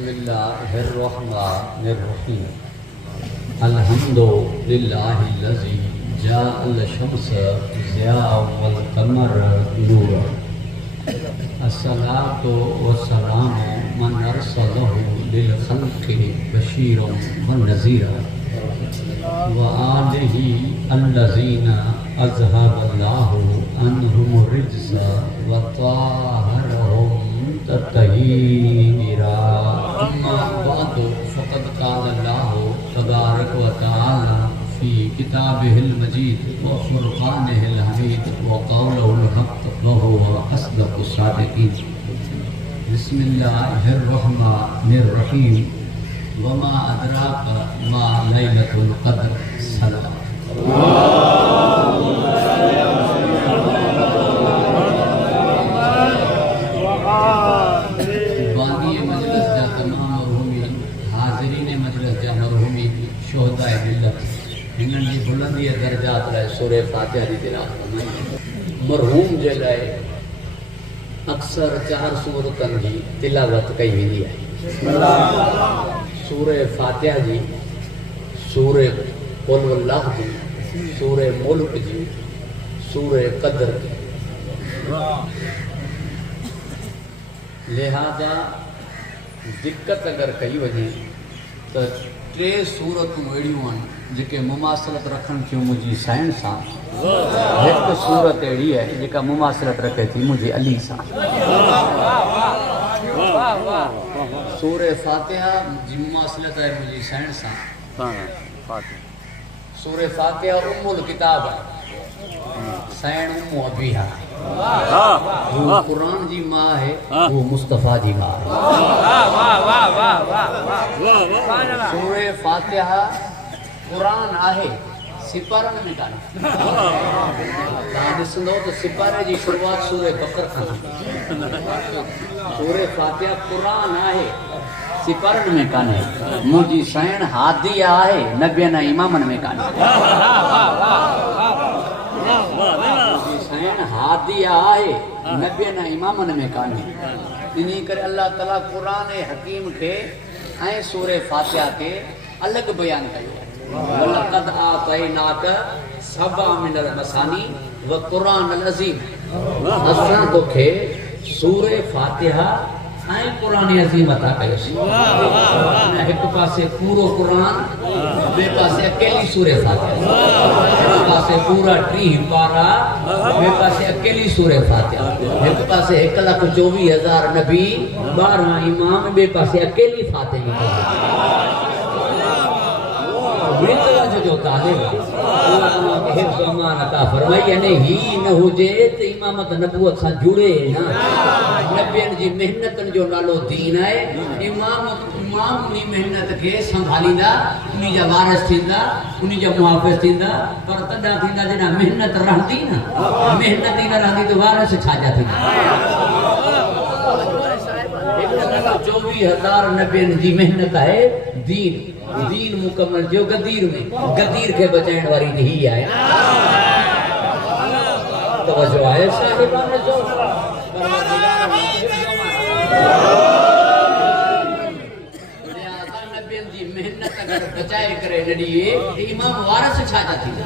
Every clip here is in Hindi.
बिस्मिल्लाहिर्रहमानिर्रहीम अल्हम्दुलिल्लाहिल्लज़ी जाअल शम्स ज़ियाअ वल क़मर नूरा अस्सलातु वस्सलामु मन अरसलहु लिल ख़ल्क़ि बशीरन व नज़ीरा व आलिहि अल्लज़ीना अज़हबल्लाहु अन्हुम रिज्सा व ताहरहुम तत्तहीरा अम्मा बअदु फ़क़द क़ालल्लाहु तबारक व तआला फ़ी किताबिहिल मजीद व फ़ुरक़ानिहिल हमीद व क़ौलिहिल हक़्क़ व हुवा अस्दक़ुस सादिक़ीन। बिस्मिल्लाहिर्रहमानिर्रहीम वमा अदराक मा लैलतुल क़द्र सलाम। हिननि जी बुलंदी दर्जात लाइ सूरे फातिहा जी तिलावत मरहूम जे लाइ अक्सर 4 सूरतनि जी तिलावत कई वेंदी आहे। सूरे फातिहा जी, सूरे कुल वल्लाह जी, सूरे मुल्क जी, सूरे क़द्र जी। लिहाजा दिक्कत अगरि कई वञे त 3 सूरतूं अहिड़ियूं आहिनि जेके मुमासिलत रखनि थियूं मुंहिंजी साइण सां। हिकु सूरत अहिड़ी आहे जेका मुमासिलत रखे थी मुंहिंजे अली सां। सूरे फातिहा जी मुमासिलत आहे मुंहिंजी साइण सां। सूरे फातिहा उम्मुल किताब आहे, साइण उम्मु अबीहा। वो कुरान जी माँ है, वो मुस्तफ़ा जी माँ है। सूरे फातिहा कुरान आहे, सिपारनि में कान्हे। तव्हां ॾिसंदो त सिपारे जी शुरूआत सूरे बकर खां। सूरे फातिहा कुरान आहे, सिपारनि में कान्हे। मुंहिंजी साइण हादी आहे, नबियनि ऐं इमामनि में कान्हे। हादी आहे, नबियनि ऐं इमामनि में कान्हे। इन करे अल्लाह ताला क़ुरान हकीम खे ऐं सूरे फातिहा खे अलॻि बयानु कयो आहे। वलक़द आतैनाक सबअ मिनल मसानी व क़ुरानल अज़ीम। असां तोखे सूरे फातिहा ऐं क़ुरान अज़ीम अता कयोसीं। हिकु पासे पूरो क़ुरान, ॿिए पासे अकेली सूरे फातिहा। हिकु पासे पूरा 30 पारा, ॿिए पासे अकेली सूरे फातिहा। हिकु पासे 1,24,000 नबी, 12 इमाम, ॿिए पासे अकेली फातिहा। जो तालिब हिफ्ज़ अमान अता फरमाई, यानी ही न हुजे त इमामत नबूवत सां जुड़े न। नबियनि जी मेहनतनि जो नालो दीन आहे। इमाम उनी मेहनत खे संभालींदा, उन जा वारिस थींदा, उन जा मुहाफ़िज़ थींदा। पर तॾहिं थींदा जॾहिं मेहनत रहंदी न। मेहनत ई न रहंदी त वारिस छाजा थींदा। 1,24,000 नबियनि जी मेहनत आहे दीन। दीन मुकम्मल जो गदीर में, गदीर के बचाइण वारी ही आहे। तवज्जो आहे साहिबान जो। नबियनि जी मेहनत अगर बचाए करे नॾीए इमाम वारिस छाजा थींदा।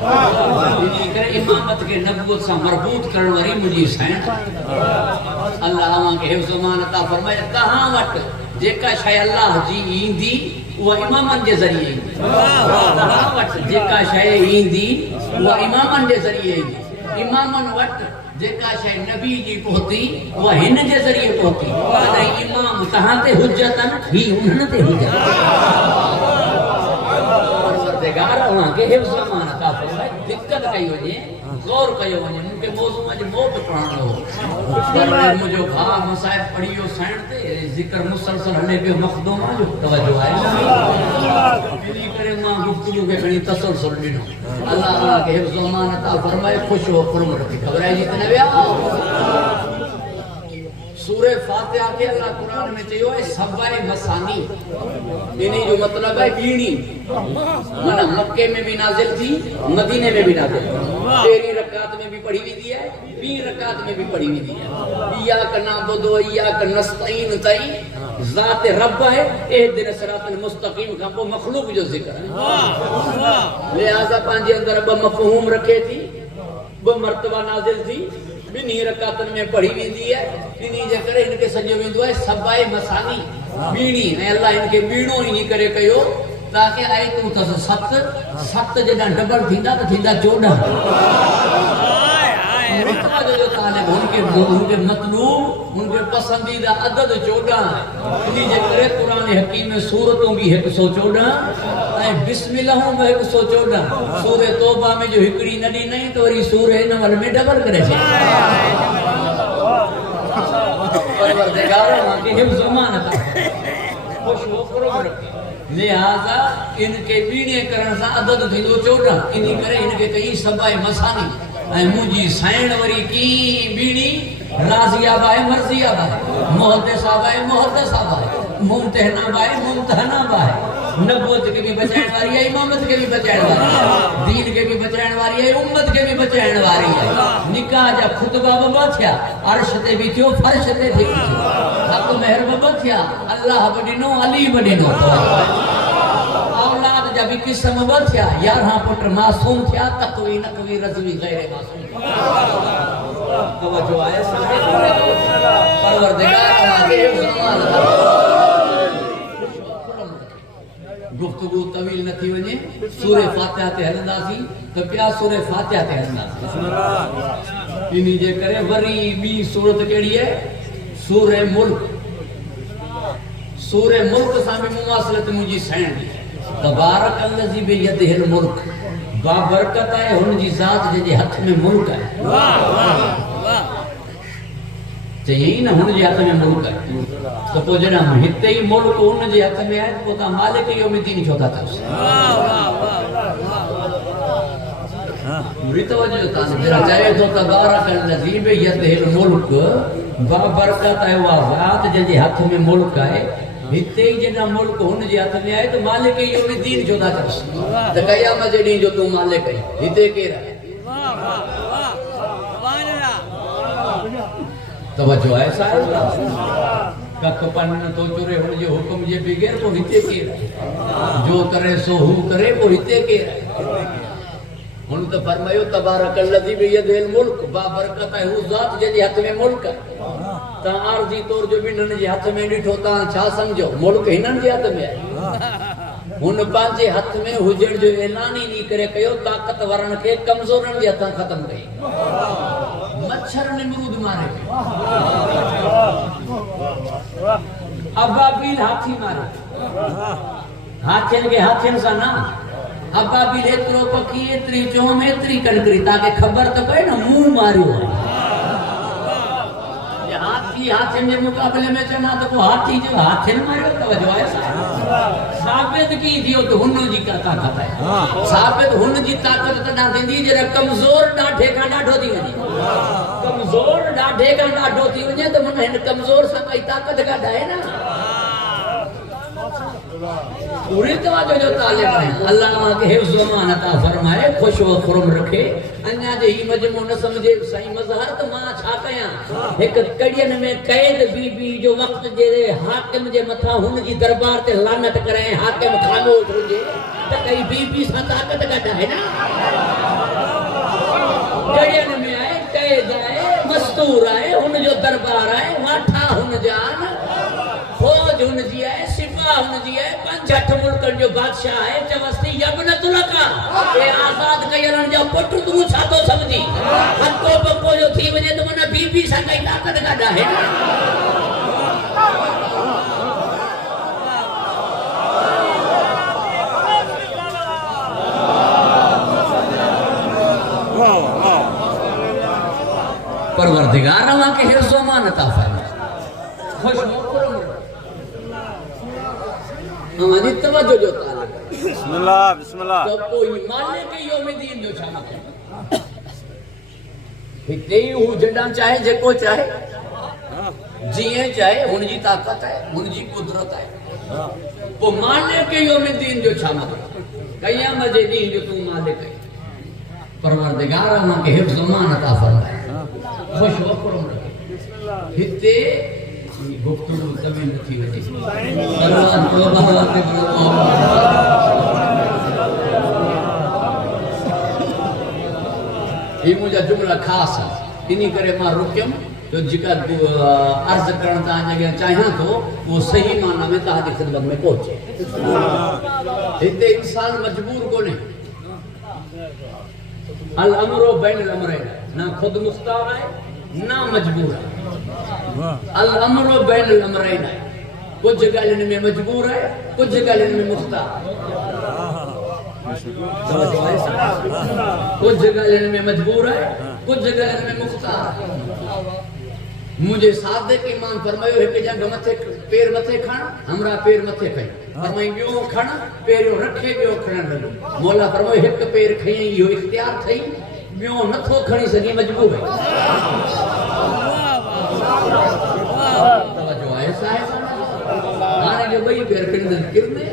इन करे इमामत खे नबूवत सां मरबूत करण वारी मुंहिंजी साइण। अल्लाह खे हिफ्ज़ अमान अता फरमाए, तव्हां वटि जेका शइ अल्लाह जी ईंदी उहा इमामनि जे ज़रिए ईंदी। तव्हां वटि जेका शइ ईंदी उहा इमामनि जे ज़रिए ईंदी। इमामनि वटि जेका शइ नबी जी पहुती उहा हिन जे ज़रिए पहुती। तॾहिं इमाम तव्हां ते हुजतनि, ही उन्हनि ते हुजत। परवरदिगार खे हिफ्ज़ अमान अता फरमाए। दिक़त कई वञे, गौर कयो वञे। मूंखे मौज़ू अॼु मौत पढ़णो हो, पर मुंहिंजो भाउ मुसाहिब पढ़ी वियो साइण ते, ज़िक्र मुसलसल हले पियो मखदूमा जो। तवज्जो आहे। इन करे मां गुफ़्तगू खे खणी तसलसल ॾिनो। अल्लाह खे हिफ्ज़ अमान अता फरमाए। ख़ुशि हो कुर्म रखी घबराइजी त न विया। सूरे फातिहा के अल्लाह कुरान में चयो है सबए मसानी। इन्हीं जो मतलब है ॿीणी। माना मक्के में भी नाज़िल थी, मदीने में भी नाज़िल थी। 13 रकात में भी पढ़ी वेंदी है, 20 रकात में भी पढ़ी वेंदी है। इय्याक नअबुदु व इय्याक नस्तईन ताईं ज़ात रब है एहदिन सिरातल मुस्तकीम खां पोइ मखलूक जो ज़िक्र है। लिहाज़ा पंहिंजे अंदरि ॿ मफ़हूम रखे थी, ॿ मर्तबा नाज़िल थी, ॿिन्ही रकातनि में पढ़ी वेंदी है। इन्ही जे करे हिनखे सॼो वेंदो आहे सबाए मसानी ॿीणी, ऐं अल्लाह हिनखे ॿीणो इन करे कयो ताकि आयतूं अथसि 7 7 जॾहिं डबल थींदा त थींदा 14। उनके मतलूब उनके पसंदीदा अदद 14 है। इन्ही जे करे कुरान हकीम में सूरतों भी 114 ऐं बिस्मिल्लाह में 114। सूरे तौबा में जो हिकड़ी नडी नहीं तो वरी सूरे नवल में डबल करे छे। परवरदिगार के हिफ्ज़ अमानत खुश हो करो रखे। लिहाजा इनके बीणे करण सां अदद थींदो 14। इन्ही करे इनके कई सबाए मसानी ऐं मुंहिंजी साइण वरी की बीणी राज़िया बाए मर्ज़िया बाए मुहद्दिसा बाए मुहद्दिसा बाए मुम्तहना बाए मुम्तहना बाए नबूवत के भी बचाइण वारी है, इमामत के भी बचाइण वारी है, दीन के भी बचाइण वारी है, उम्मत के भी बचाइण वारी है। निकाह जा खुतबा ब थिया, अर्श ते भी थियो, फर्श ते थी हक मेहर ब थिया, अल्लाह ब ॾिनो, अली ब ॾिनो। औलाद जा भी किस्म ब थिया, 11 पुट मासूम थिया, तकवी नकवी रज़वी गैर मासूम। तवज्जो आहे साईं। परवरदिगार के ज़मान गुफ्तगू तवील न थी वने, सूरे फातिहा ते हलंदासीं त पिया सूरे फातिहा ते हलंदासीं। इन्ही जे करे वरी ॿी सूरत कहिड़ी है? सूरे मुल्क। सूरे मुल्क सां बि मुमासिलत मुंहिंजी साइण जी तबारक अल्लज़ी बियदिहिल मुल्क, बाबरकत है हुन जी ज़ात जे हथ में मुल्क है। चई न हुन जे हथ में मुल्क है तो पोइ जॾहिं हिते ई मुल्क हुन जे हथ में आहे पोइ तव्हां मालिक यौमिद्दीन छो था कयोसि? चए थो तबारक अल्लज़ी बियदिहिल मुल्क, बाबरकत है उहा ज़ात जंहिंजे हथ में मुल्क आहे। हिते ई जॾहिं मुल्क हुन जे हथ में आहे त मालिक यौमिद्दीन छो था कयोसि? त क़यामत जे ॾींहुं जो तूं मालिक आहीं, हिते केरु आहे? तवज्जो आहे साहिब। कख पन तो चुरे हुन जे हुक्म जे बगैर पोइ हिते केरु आहे? जो करे सो हू करे, पोइ हिते केरु आहे? हुन त फरमायो तबारक अल्लज़ी बियदिहिल मुल्क, बाबरकत है हू ज़ात जंहिंजे हथ में मुल्क आहे। तव्हां आरज़ी तौर जो ॿिन्हिनि जे हथ में ॾिठो, तव्हां छा सम्झो? मुल्क हिननि जे हथ में आहे। हुन पंहिंजे हथ में हुजण जो ऐलान ई करे कयो, ताक़तवरनि खे कमज़ोरनि जे हथां ख़तम कई। मच्छर निमरूद मारे, अबाबील हाथी मारे, हाथियुनि खे हाथियुनि सां न। अबाबील एतिरो पखी, एतिरी चोम, एतिरी कनकरी, तव्हांखे ख़बर त पए न मुंहुं मारियो आहे। हाथी हाथियुनि जे मुक़ाबले में चवंदा त पोइ हाथी जो हाथियुनि मारियो। तवज्जो आहे साबित की थियो त हुन जी का ताक़त आहे। साबित हुन जी ताक़त तॾहिं थींदी जॾहिं कमज़ोर ॾाढे खां ॾाढो थी वञे। कमज़ोर ॾाढे खां ॾाढो थी वञे त मन हिन कमज़ोर सां काई ताक़त कढाए न। पूरी तवज्जो जो तालिब है। अल्लाह के हिफ्ज़ अमान अता फरमाए, खुश व खुरम रखे। अन्या जे ही मजमू न समझे सही मज़हर त मां छा कयां? एक कड़ियन में कैद बीबी जो वक्त जे हाकिम जे मथा हुन जी दरबार ते लानत करे, हाकिम खामोश हुजे त कई बीबी सां ताक़त कढाए न। कड़ियन में आहे, कैद आहे, मस्तूर आहे, हुन जो दरबार आहे, वाठा हुन जा न, फौज हुन जी आहे, सिपाह हुन जी आहे, 5-8 मुल्कनि जो बादशाह आहे। चवस्ती यबनतुलका ए आज़ाद कयलनि जा पुट, तूं छा थो सम्झी? हको बको जो थी वञे त मन बीबी सां काई ताक़त कढाए। परवरदिगार अल्लाह के हिफ्ज़ अमान अता फरमाए, खुश हो खुरम हमारी तवज्जो जो तालिब। बिस्मिल्लाह बिस्मिल्लाह। तो कोई मालिक यौमिद्दीन जो छा मतलब? हिते ही हू जॾहिं चाहे जेको चाहे, जीअं चाहे, हुन जी ताक़त आहे, हुन जी कुदरत आहे। पोइ मालिक यौमिद्दीन जो छा मतलब? क़यामत जे ॾींहुं जो तूं मालिक आहीं। परवरदिगार अल्लाह के हिफ्ज़ अमान अता फरमाए, खुश हो खुरम रखे। हिते गुफ्तगू तभी नथी वजे अल्लाह तौबा के ये मुझा जुमला खास है इन्हीं करे मां रुकम तो जिका अर्ज करण ता जगह चाहिए तो वो सही माना में ता दी खिदमत में पहुंचे इते इंसान मजबूर कोने अल अमरो बैन अल अमरैन ना खुद मुख्तार है ना मजबूर है अल अमरो बैन अल अमरैन है कुछ गलन में मजबूर है कुछ गलन में मुख्तार कुछ गलन में मजबूर है कुछ गलन में मुख्तार मुझे सादिक ईमान फरमायो है कि जंग मथे पैर मथे खान हमरा पैर मथे खई फरमाई बियो खण पैरो रखे बियो खणन लॻो मौला फरमायो हिक पैर खई यो इख्तियार थई बियो नथो खणी सके मजबूर है तवज्जो है साहिब हाने जो बई पैर खणी किरने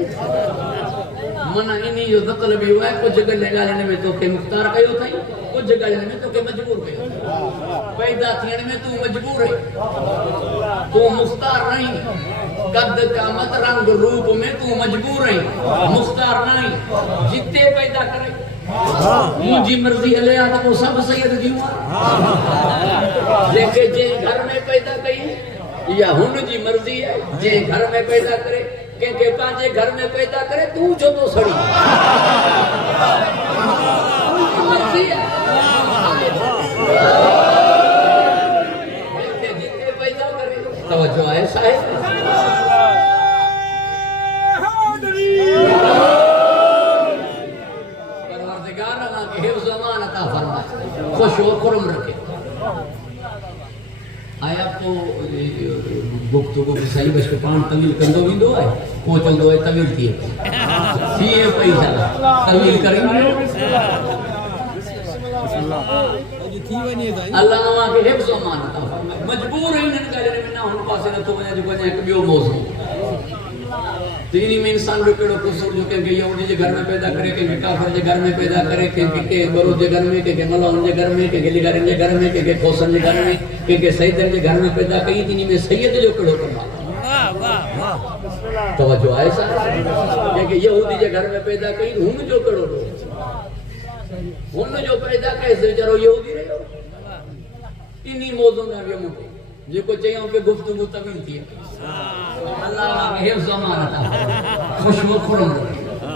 मना इनी जो मतलब यो है कुछ गलन में तो के मुख्तार कयो थई कुछ गलन में तो के मजबूर कयो पैदा थियण में तू मजबूर है तू मुख्तार नहीं कद कामत रंग रूप में तू मजबूर है मुख्तार नहीं जिते पैदा करे मुझी मर्जी हले आ तो सब सैयद जीवा लेके जे घर में पैदा कई या हुन जी मर्जी है जे घर में पैदा करे के पांचे घर में पैदा करे तू जो तो सड़ी मर्जी है जिते पैदा करे तवज्जो है साहिब परवरदिगार अल्लाह के हिफ्ज़ अमान अता फरमाए खुश और खुरम रखे आया को गुफ्तगू की सही बस के पान तवील कंदो विंदो है को चंदो है तवील थी पैसा तवील करेंगे अल्लाह मा के हिफ्ज़ अमान अता फरमाए मजबूर है इन करे में ना हुन पासे न तो वने जो वने एक बियो मौजू तीन में इंसान जो केड़ो कुसूर जो के यहूदी के घर में पैदा करे के काफिर के घर में पैदा करे के बरो के घर में के मलाउन के घर में के गिलीगारन के घर में के खोसन के घर में के सैयदन के घर में पैदा कई तीन में सैयद जो केड़ो कमा वाह वाह वाह तवज्जो है साहब के यहूदी के घर में पैदा कई हुन जो केड़ो हुन जो पैदा कैसे जरो यहूदी रहो इन्हीं मौजू में भी मुके जेको चयो के गुफ्तगू तमिल थी अल्लाह के हिफ्ज़ अमान अता खुशबू खुरम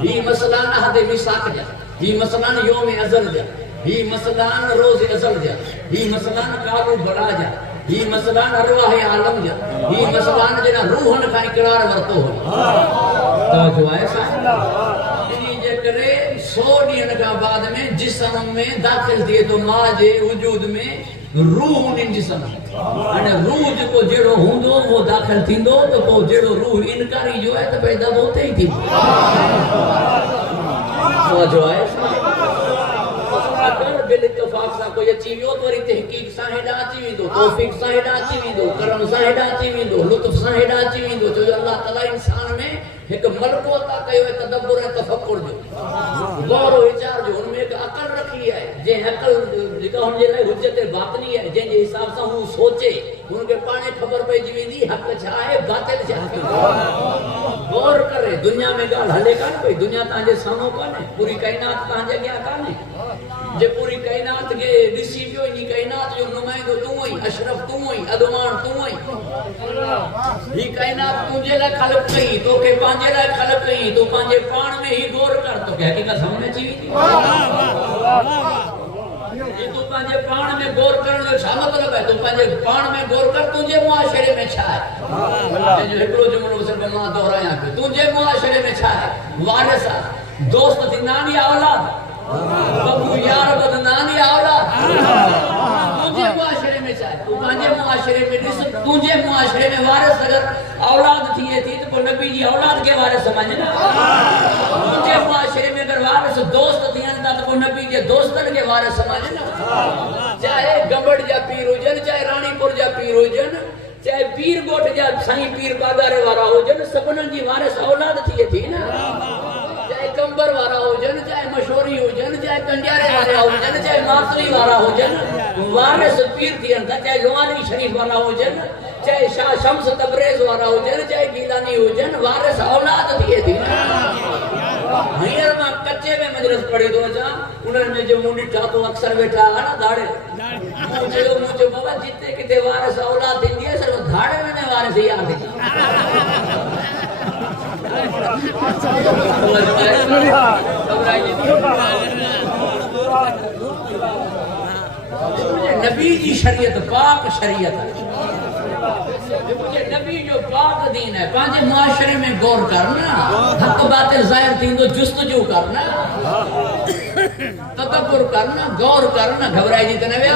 ही मसलान हदे मिसाक जा ही मसलान यौम अज़ल जा ही मसलान रोज अज़ल जा ही मसलान काबू बड़ा जा ही मसलान अरवाह आलम जा ही मसलान जना रूहन का इकरार वरतो हो तवज्जो है साहब इनी जे करे 100 दिन का बाद में जिस्म में दाखिल थिए तो मां जे वजूद में रूह उन जिस्म अने रूह जो जेड़ो हुंदो वो दाखिल थिंदो तो वो जेड़ो रूह इनकारी जो है तो पैदा होते ही थी तो जो है अगर बिल इत्तेफाक सा कोई अची वियो तो वरी तहकीक सा हेडा अची विंदो तौफीक सा हेडा अची विंदो करम सा हेडा अची विंदो लुत्फ सा हेडा अची विंदो जो अल्लाह ताला इंसान में एक मलको अता कयो है तदब्बुर है तफक्कुर जो गौर विचार जो उनमें एक अकल रखी है जे अकल जेका हुन जे लाइ हुज्जत बातिनी है जे हिसाब से हूं सोचे उनके पाने खबर पइजी वेंदी हक छा है बातिल छा है गौर करे दुनिया में गाल हले कान कोई दुनिया ताजे सामो काने पूरी कायनात ताजे क्या काने जे पूरी कायनात के दिसी पियो नी कायनात जो नुमाइंदो तू ही अशरफ तू ही अदमान तू ही ही कायनात तुझे ला खलक कई तो के पांजे ला खलक कई तो पांजे पान में ही गौर कर तो क्या हकीकत समझ ची ये तो पांजे पान में गौर करने जो छा मतलब है तो पांजे पान में गौर कर तुझे मुआशरे में छा है जो एकड़ो जुमलो सिर्फ मां दोहराया पे तुझे मुआशरे में छा है वारिस दोस्त थी नानी औलाद बबू यार बदनानी औलाद तुझे मुआशरे में छा है तू पांजे मुआशरे में दिस तुझे मुआशरे में वारिस अगर औलाद थी तो नबी जी औलाद के वारिस समझना तुझे मुआशरे में अगर वारिस दोस्त थी तो नबी जे दोस्तन के वारिस समझना चाहे गबड़ जा पीर हुजन चाहे रानीपुर जा पीर हुजन चाहे पीर गोठ जा साईं पीर बागारे वारा हुजन सबनन जी वारिस औलाद थी ना चाहे कंबर वारा हुजन चाहे मशोरी हुजन चाहे कंडियारे वारा हुजन चाहे मातली वारा हुजन वारिस पीर थियन था चाहे लोहानी शरीफ वारा हुजन चाहे शाह शम्स तबरेज वाला हुजन चाहे गीलानी हुजन वारिस औलाद थिए थी हींअर मां कच्चे में मजलिस पढ़ी थो अचां उन्हनि में जो मूं ॾिठा तो अक्सर वेठा आहे न धाड़े मूं चयो बाबा जिते किथे वारिस औलाद थींदी आहे सिर्फ़ु धाड़े में न वारिस यार थींदा नबी जी शरीयत पाक शरीयत है नबी जो पाक दीन है पांचे मुआशरे में गौर करना हक बातिल जाहिर थींदो जुस्तजू करना तदब्बुर करना गौर करना घबराई जी त न विया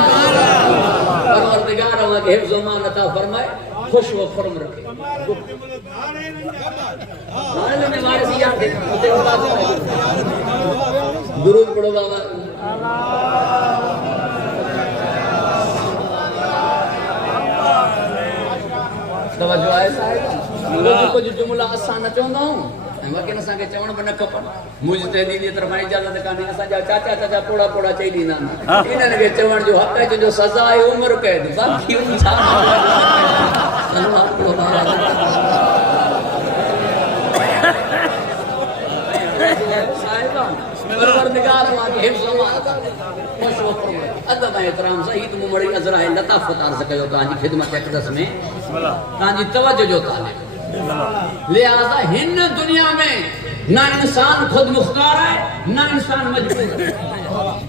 परवरदिगार अल्लाह के हिफ्ज़ मान अता फरमाए खुश व फरम रखे हाल में वारिस याद है दुरूद पढ़ो बाबा तवज्जो आहे साहिब कुछ जुमला असां न चवंदा आहियूं ऐं वकील असांखे चवण बि न खपनि मुजतहिदी जी तरफ़ां इजाज़त कान्हे असांजा चाचा चाचा पोड़ा पोड़ा चई ॾींदा आहिनि इन्हनि खे चवण जो हक़ आहे जो सज़ा आहे उमिरि क़ैद बाक़ी छा परवरदिगार अल्लाह हिफ्ज़ खुश व फरम अदब ऐं एहतराम सां ही तो मूं बड़ी अज़रा ऐं लताफ़त अर्ज़ कयो तव्हांजी ख़िदमत अक़दस में तव्हांजी तवज्जो जो तालिब लिहाज़ा हिन दुनिया में ना इंसान खुद मुख्तार है ना इंसान मजबूर है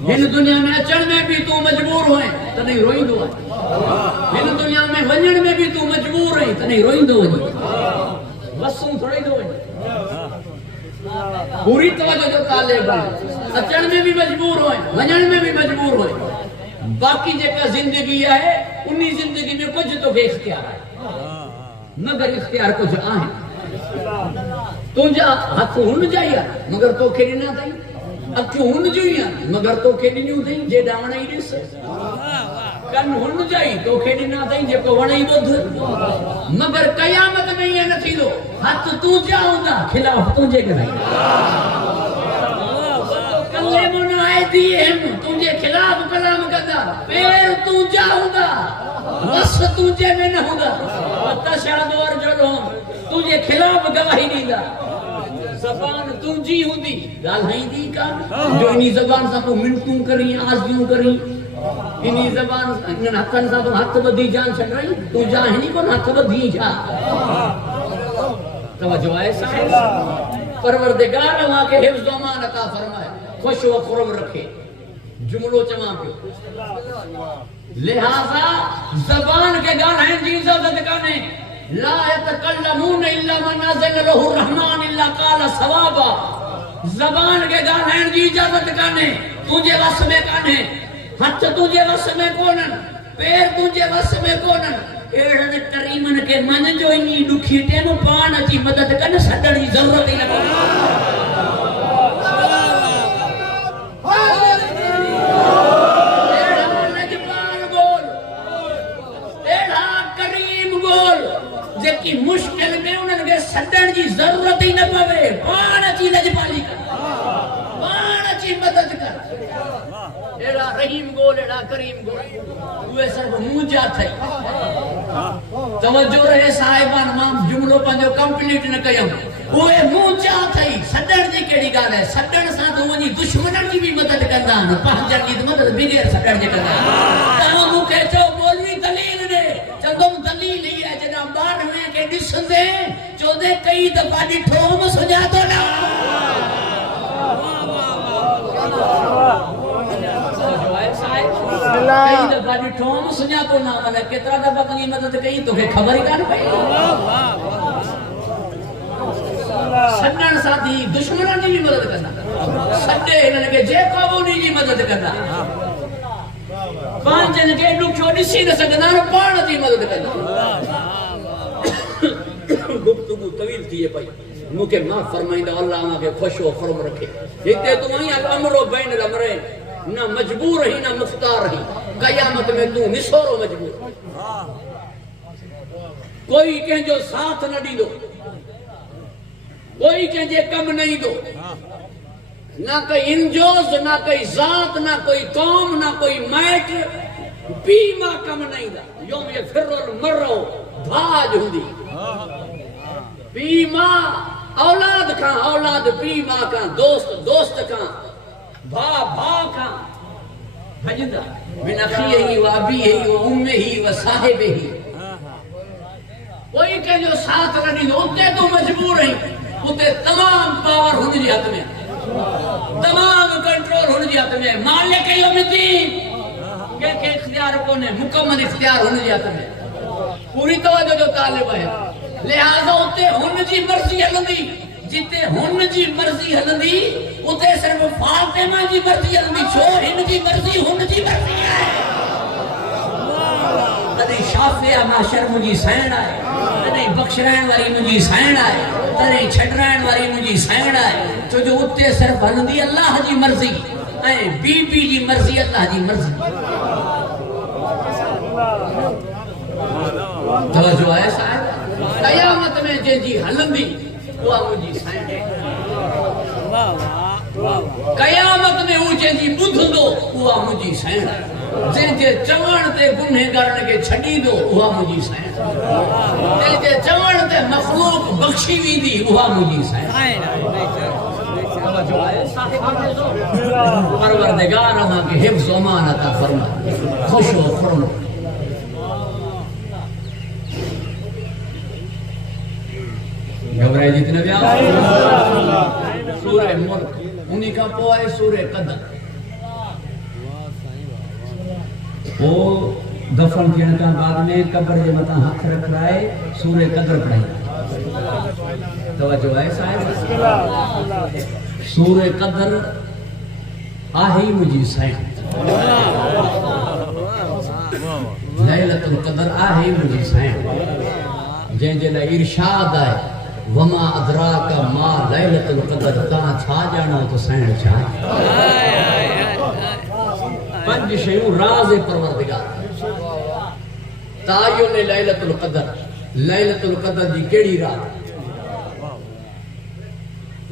हिन दुनिया में अचण में भी तू मजबूर होए तॾहिं रोईंदो आहे हिन दुनिया में वञण में भी तू मजबूर है तॾहिं रोईंदो वञे वसूं थोड़ी थो वञे पूरी तवज्जो जो तालिब अचण में भी मजबूर होए वञण में भी मजबूर होए बाकी जेका जिंदगी है उन्ही जिंदगी में कुछ तो इख्तियार है मगर इख्तियार कुछ आहे तुंहिंजा हथ हुन जा ही मगर तोखे ॾिना अथई अखियूं हुन जूं ही मगर तोखे ॾिनियूं अथई जे वणे ई ॾिस कन हुन जा ही तोखे ॾिना अथई जेको वणे ई ॿुध मगर क़यामत में ईअं न थींदो हथ तुंहिंजा हूंदा खिलाफ़ तुंहिंजे कढाई तुझे खिलाफ कलाम करदा पैर तुझा हुंदा बस तुझे में न हुंदा तशहदु अर्जुलहुम तुझे खिलाफ गवाही दींदा ज़बान तुझी हुंदी ॻाल्हाईंदी कान जो इनी ज़बान सां तूं मिनतूं करी आज़ियूं करी इनी ज़बान इन्हनि हथनि सां तूं हथ ॿधी जान छॾाई तूं जा हिनी कोन हथ ॿधी जा तवज्जो आहे साहिब परवरदिगार अल्लाह के हिफ्ज़ व अमान अता फरमाए खुश व खुरम रखे जुमलो चवां पियो लिहाजा ज़बान के ॻाल्हाइण जी इजाज़त कान्हे ला यतकल्लमून इल्ला मन अज़न लहु रहमान इल्ला क़ाल सवाबा ज़बान के ॻाल्हाइण जी इजाज़त कान्हे तुंहिंजे वस में कान्हे हथ तुंहिंजे वस में कोन्हनि पैर तुंहिंजे वस में कोन्हनि अहिड़नि करीमनि खे मञिजो इनी ॾुखी टेम पाण अची मदद कनि सॾण जी ज़रूरत ई न जेकी मुश्किल में उन्हनि खे सॾण जी ज़रूरत ई न पवे पाण अची लजपाली कर पाण अची मदद कर एड़ा रहीम गोल एड़ा करीम गोल उहे सिर्फ मुंहिंजा अथई तवज्जो रहे साहिबान मां जुमलो पंहिंजो कंप्लीट न कयूं उहे मुंहिंजा अथई सॾण जी कहिड़ी ॻाल्हि आहे सॾण सां तूं वञी दुश्मननि जी बि मदद कंदा आहिनि पंहिंजनि जी मदद बग़ैर सॾण जे कंदा तव्हां मूंखे चओ मौलवी दलील ॾे चवंदुमि दलील ई आहे जॾहिं ॿार में खे ॾिसंदे चवंदे कई दफ़ा ॾिठो हुउमि सुञातो न कई दफ़ा ॾिठो हुउमि सुञातो न माना केतिरा दफ़ा तुंहिंजी मदद कई तोखे ख़बर ई कान पई सॾण सां थी दुश्मननि जी बि मदद कंदा सॾे हिननि खे जेको बि उन्ही जी मदद कंदा पंहिंजनि खे ॾुखियो ॾिसी न सघंदा पाण जी मदद कंदा गुफ्तगू तवील थिए पई मूंखे माफ़ फरमाईंदा अल्लाह मूंखे खुश व खुरम रखे हिते तूं आई अमरो बैन अमरे न मजबूर ही न मुख्तार ही क़यामत में तूं निसोरो मजबूर कोई कंहिंजो साथ न ॾींदो कोई कंहिंजे कम न ईंदो ना कोई इंजोज ना कोई जात ना कोई कौम ना कोई मैट पी मां कम न ईंदा योम ये फिरुल मर्रो भाज हुंदी पी मां औलाद का औलाद पी मां का दोस्त दोस्त का भा भा का भजदा बिन अखी ही व अबी ही व उम्मे ही व साहिब ही कोई के जो साथ न दी उते तो मजबूर है उते तमाम पावर हुन जी हाथ में तमाम कंट्रोल हुन जी हाथ में मालिक यौमिद्दीन के इख्तियार कोने मुकम्मल इख्तियार हुन जी हाथ में पूरी तवज्जो जो तालिब है लिहाजा उते हुन जी मर्जी हलंदी जिते हुन जी मर्जी हलंदी उते सिर्फ फातिमा जी मर्जी हलंदी छो हिन जी मर्जी हुन जी मर्जी है तने शाफिया माशर मुजी सैण है तने बख्शराइण वाली मुजी सैण है तने छडराइण वाली मुजी सैण है तो जो उते सिर्फ हलंदी अल्लाह जी मर्जी ए बीबी जी मर्जी अल्लाह जी मर्जी तवज्जो है साहब कयामत में जे जी हलंदी वो मुजी सैण कयामत में वो जे जी बुधंदो वो मुजी सैण जे जे चवण ते गुनहगारन के छडी दो वो मुजी सैण जे जे चवण ते मखलूक बख्शी वींदी वो मुजी सैण तवज्जो है साहिब परवरदिगार अल्लाह के हिफ्ज़ अमान अता फरमा खुश हो फरमा घबराए जितने भी सूरह मुल्क उन्हीं का पोए सूरह कदर वो दफन थियण खां बाद में कब्र जे मथां हथ रखाए सूरह कदर पढ़ाई तवज्जो है साहिब सूरह कदर आहे मुजी सैण लैलतुल कदर आहे मुजी सैण जंहिंजे लाइ इरशाद आहे वमा अदराका मा लैलतुल कदर ता छा जानो तो सैण छा पंज शयूं राज़ परवरदिगार तायुन लैलतुल कदर जी केड़ी रात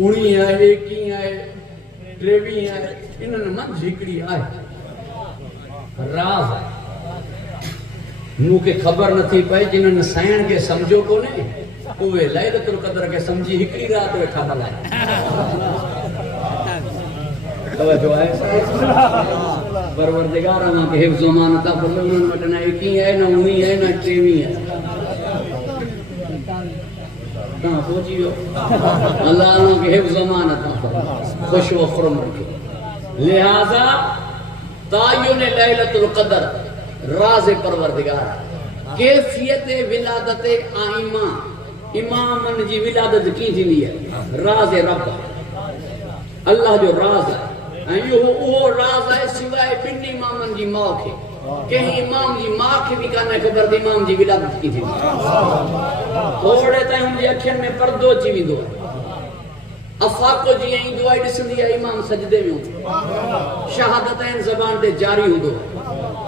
19 आहे 21 आहे 23 आहे इन्हनि मंझि हिकिड़ी आहे राज़ मूंखे ख़बर नथी पए जिन्हनि साइण खे सम्झो कोन्हे उहे लैलतुल कदर खे सम्झी हिकिड़ी रात वेठा मल्हाइनि तवज्जो आहे परवरदिगार अल्लाह के हिफ्ज़ अमान अता फरमाए उन्हनि वटि न 21 आहे न 19 आहे न 23 आहे कहां पहुंची वियो अल्लाह के हिफ्ज़ अमान अता फरमाए खुश व खुर्म रखे लिहाजा तायुन लैलतुल कदर राज़ परवरदिगार कैफियत विलादत आइमा इमामन जी विलादत की थींदी है राज़ रब अल्लाह जो राज़ है वो राज़ है सिवाय बिन इमामन जी मां के कहीं इमाम जी मां के भी काने खबर इमाम जी विलादत की थी थोड़े ताईं उनजी अखियुनि में पर्दो अची वेंदो अफाको जी ऐं दुआई ॾिसंदी आहे इमाम सजदे में शहादतैन ज़बान ते जारी हूंदो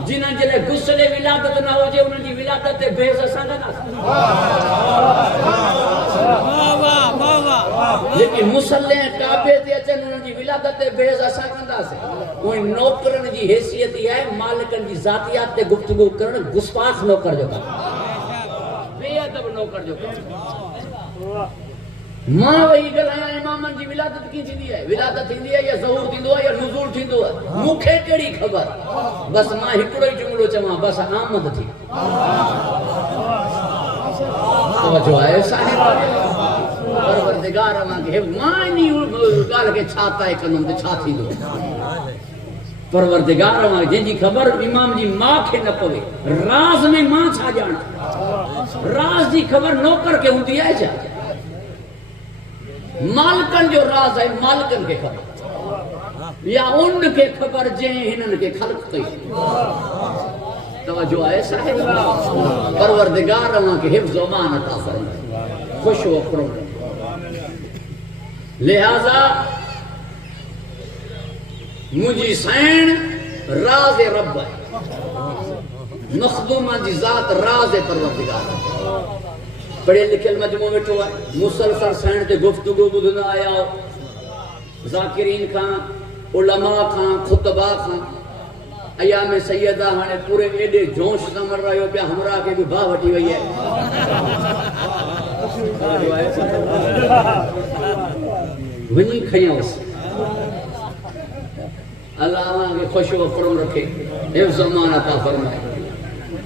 जिन्हनि जे लाइ गुस्ले विलादत न हुजे उन्हनि जी विलादत ते बेस असां कंदासीं लेकिन मुसल्ले काबे ते अचनि उन्हनि जी विलादत ते बेस असां कंदासीं उहे नौकरनि जी हैसियत ई आहे मालिकनि जी ज़ातियात ते गुफ्तगू करणु गुस्ताख नौकर जो कमु बेअदब नौकर जो कमु मां वही गलाया इमामन जी विलादत की थींदी है विलादत थींदी है या ज़हूर थींदो है या नुज़ूल थींदो है मूंखे कहिड़ी ख़बर बस मां हिकिड़ो ई जुमिलो चवां बस आमद थी तवज्जो आहे साहिब परवरदिगार मां के मां नी ॻाल्हि खे छा तय कंदुमि त छा थींदो परवरदिगार मां जंहिंजी ख़बर इमाम जी मां खे न पवे राज़ में मां छा ॼाणां राज़ जी ख़बर नौकर खे हूंदी आहे छा मालिकन जो राज है मालिकन के खबर या उनके खबर जे हिनन के खल्क कई तवज्जो है साहिब परवरदिगार अल्लाह के हिफ्ज़ अमान अता फरमाए खुश हो खुर्म लिहाजा मुझी सैन राज रब है मखदूमा जी जात राज परवरदिगार पढ़े लिखल मजमू वेठो है मुसलसल सैण ते गुफ्तगू ॿुधंदा आया ज़ाकिरीन खां उलमा खां खुतबा खां अया में सैयदा हाने पूरे एडे जोश समर रहियो पिया हमरा के भी भाव वठी वई है वनी खयोस अल्लाह के खुश व फरम रखे हे ज़मान अता फरमाए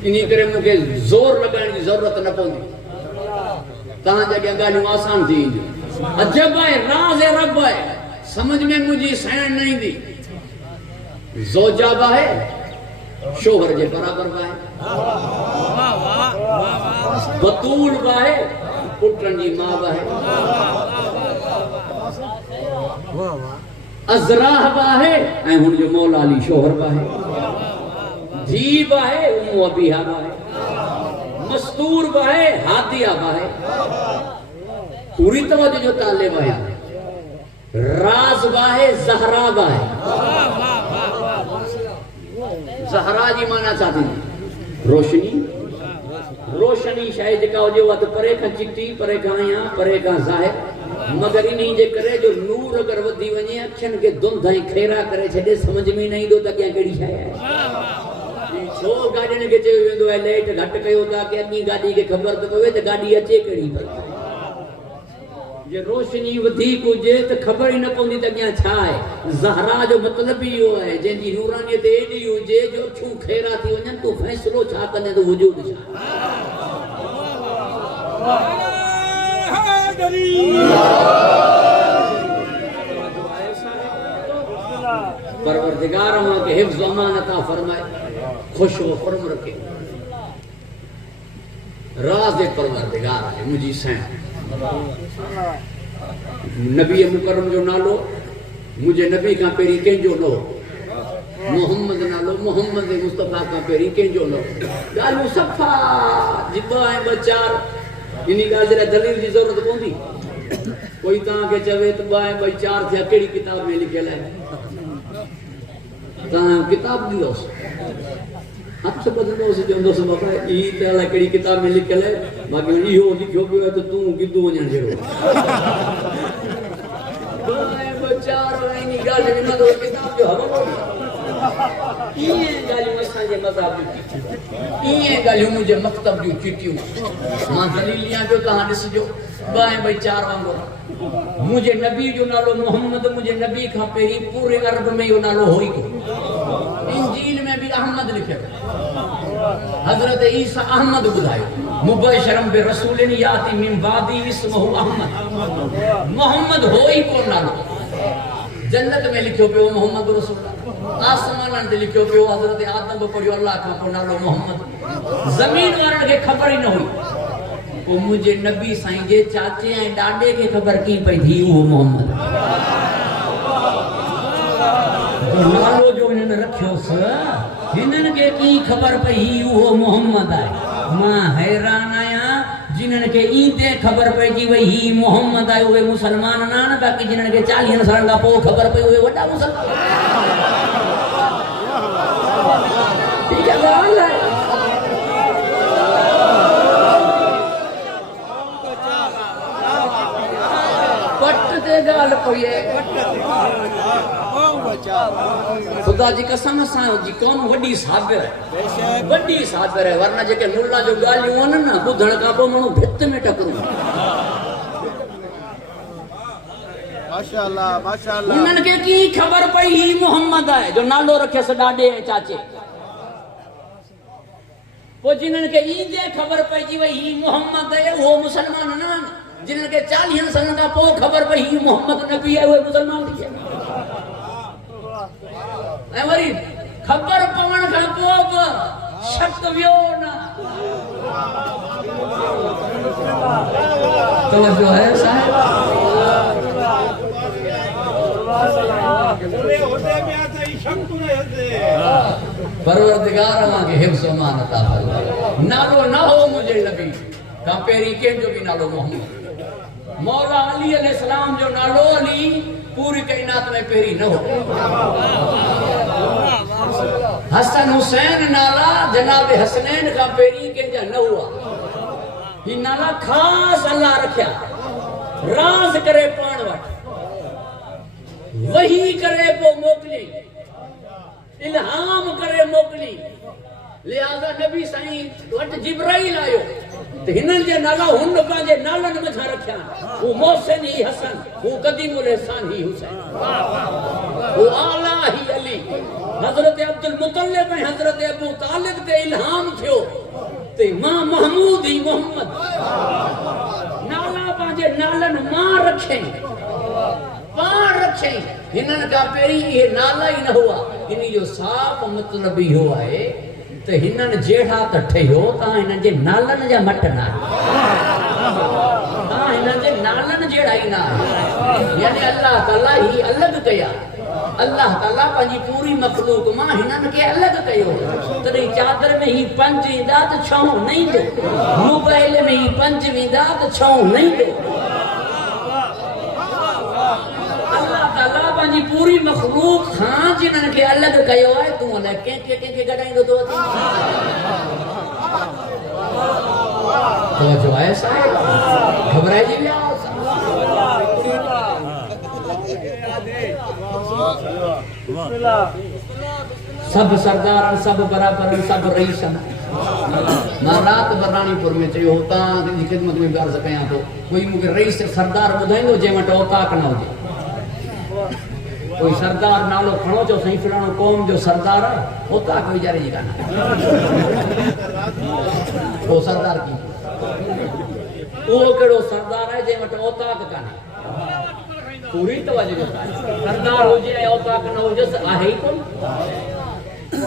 इनी करे मुके जोर लगाने की जरूरत न पवंदी ता जगे गालियों आसान थी अजब है राज है रब है समझ में मुझे सैन नहीं दी जोजाबा है शोहर जे बराबर बा है बतूल बा है पुटन जी मां बा है अजराह बा है ऐं हुन जो मौला अली शोहर बा है जी बा है उम्मु अबीहा बा है मस्तूर बा है हादिया बा है पूरी तवज्जो जो ताले बया राज बा है ज़हरा बा है ज़हरा जी माना चाहती रोशनी रोशनी शायद जेका हुजे उहा त परे खां चिटी परे खां या परे खां ज़ाहिर मगर इन्हीं जे करे जो नूर अगर वधी वञे अखियुनि खे धुंध ऐं खेरा करे छॾे समझ में न ईंदो त अॻियां कहिड़ी शइ आहे छो गाॾियुनि खे चयो वेंदो आहे लाइट घटि कयो था की अॻी गाॾी खे ख़बर त पवे त गाॾी अचे कहिड़ी पई जे रोशनी वधीक हुजे त ख़बर ई न पवंदी त अॻियां छा आहे ज़हरा जो मतिलब ई इहो आहे जंहिंजी नूरानियत एॾी हुजे जो अखियूं खेरा थी वञनि तूं फ़ैसिलो छा कंदे त वजूद छा परवरदिगार मां के हिफ्ज़ अमान अता फरमाए खुश व फरम रखे राज़ परवरदिगार है मुझी सैन नबी मुकरम जो नालो मुझे नबी का पेरी कंहिंजो न हो मोहम्मद नालो मोहम्मद मुस्तफा का पेरी कंहिंजो न हो ॻाल्हियूं सफ़ा जितो ऐं ॿ चार इन्ही ॻाल्हि जे लाइ दलील जी ज़रूरत पवंदी कोई तव्हांखे चवे त 2 ऐं 2 4 थिया कहिड़ी किताब में लिखियल आहे तव्हां किताब ॾींदोसि हथ ॿधंदोसि चवंदोसि बाबा ई त अलाए कहिड़ी किताब में लिखियल आहे बाक़ी इहो लिखियो पियो आहे त तूं गिदो वञण जहिड़ो किताब जो हवालो इहे ॻाल्हियूं असांजे मज़हब जूं इहे ॻाल्हियूं मुंहिंजे मकतब जूं चिटियूं मां दलीलियां जो तव्हां ॾिसिजो 2 ऐं 2 4 वांगुरु मुंहिंजे नबी जो नालो मोहम्मद मुंहिंजे नबी खां पहिरीं पूरे अरब में इहो नालो हो ई कोन इंजील में भी अहमद लिखियो हजरत ईसा अहमद ॿुधायो मुबशरम बि रसूलिन याती मिन बादी इस्मुहु अहमद मोहम्मद हो ई कोन नालो जन्नत में लिखियो पियो मोहम्मद रसूल आसमाननि ते लिखियो पियो हजरत आदम बि पढ़ियो अल्लाह खां पोइ नालो मोहम्मद ज़मीन वारनि खे ख़बर ई न हुई पोइ मुंहिंजे नबी साईं जे चाचे ऐं ॾाॾे खे ख़बर कीअं पई थी उहो मोहम्मद नालो जो हिननि रखियोसि हिननि खे कीअं ख़बर पई उहो मोहम्मद आहे मां हैरान आहियां जिन्हनि खे ईंदे ख़बर पइजी वई ही मोहम्मद आहे उहे मुसलमान न आहिनि बाक़ी जिन्हनि खे 40 सालनि खां पोइ ख़बर पई उहे वॾा मुसलमान ठीक है ॻाल्हि आहे पट ते ॻाल्हि पई आहे खुदा जी कसम सां जी कौम वॾी साबिर है वरना जेके मुल्ला जो ॻाल्हियूं आहिनि न ॿुधण खां पोइ माण्हू भित में टकरू माशाअल्लाह माशाअल्लाह उन्हनि खे कीअं ख़बर पई ही मोहम्मद आहे जो नालो रखियसि ॾाॾे ऐं चाचे पोइ जिन्हनि खे ईंदे ख़बर पइजी वई ही मोहम्मद आहे उहो मुसलमान न आहिनि जिन्हनि खे 40 सालनि खां पोइ ख़बर पई ही मोहम्मद नबी आहे उहे मुसलमान थी विया ऐं वरी ख़बर पवण खां पोइ बि शक वियो न तवज्जो है साहिब परवरदिगार मां के हिफ्ज़ अमान अता फरमाए नालो न हो मुझे नबी का पहिरीं कंहिंजो बि नालो मोहम्मद मौला अली अलैहिस्सलाम जो नालो अली पूरी कायनात में पहिरीं न हो हसन हुसैन नाला जनाब हसनैन का पहिरीं कंहिंजा न हुआ ही नाला ख़ास अल्लाह रखिया राज़ करे पाण वटि वही करे पोइ मोकिले इल्हाम करे मोकली लिहाजा नबी साईं वट जिब्राइल आयो तो हिनन जे नाला हुन पंहिंजे नालन मथां रखिया वो मोहसिन ही हसन वो कदीमुल ihsan ही हुसैन वो आला ही अली हजरत अब्दुल मुतल्लिब ऐं हजरत अबू तालिब ते इल्हाम थियो ते मां महमूद ही मोहम्मद नाला पंहिंजे नालन मां रखे पाण रखे हिनन का पहिरीं ये नाला ही न हुआ इन्ही जो साफ़ मतलब ही हो आहे तो हिनन जेड़ा त ठहियो ता हिनन जे नालन जा मट ना ता हिनन जे नालन जेड़ा ही ना यानी अल्लाह ताला ही अलग कया अल्लाह ताला पंहिंजी पूरी मखलूक मां हिनन के अलग कयो तॾहिं चादर में ही पंज ईंदा त छह न ईंदो मोबाइल में ही पंज ईंदा त छह न ईंदो पंहिंजी पूरी मखलूक खां जिन्हनि खे अलॻि कयो आहे तूं अलाए कंहिंखे गॾाईंदो थो अचे तवजो आहे साहिब घबराइजी विया सब सरदार सब बराबर सब रईस मां रात बरनानीपुर में चयो हुतां जी ख़िदमत में अर्ज़ कयां थो कोई मूंखे रईस सरदार ॿुधाईंदो जंहिं वटि औताक न हुजे कोई सरदार नालो खणो जो सही फलाणो कौम जो सरदार है होता कोई जारे जी काना वो सरदार की वो केड़ो सरदार है जे वट औताक काना पूरी तवज्जो सरदार हो जे औताक न हो जस आहे ही कोन